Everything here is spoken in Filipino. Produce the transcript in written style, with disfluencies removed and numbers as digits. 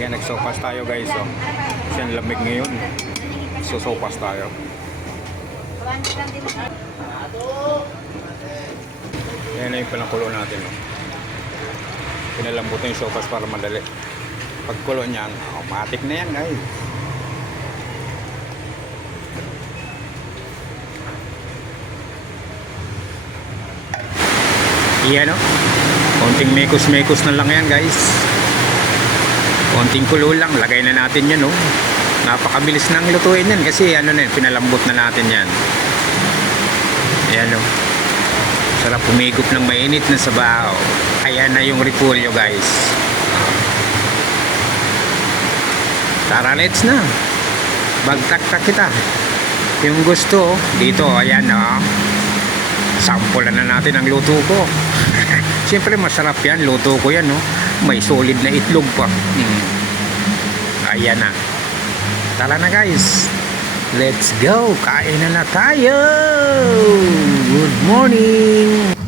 Yan, nagsopas tayo guys. Oh. Kasi ang lamig ngayon. Sosopas tayo. Yan na yung pinakulo natin. Oh. Pinalambutin yung sopas para madali. Pagkulo niyan, automatic na yan guys. Iyan o. Konting mekos-mekos na lang yan guys. Konting kulo lang. Lagay na natin yan o. Napakabilis nang lutuin yan. Kasi ano na yun, pinalambot na natin yan. Ayan o. Sarap pumigop ng mainit na sabaw. Ayan na yung repolyo guys. Tara, let's na. Bagtak-tak kita. Yung gusto dito, ayan o. Sample na natin ang luto ko. Siyempre masarap yan. Luto ko yan, no? May solid na itlog pa. Ayan na. Tara na guys. Let's go. Kain na tayo. Good morning.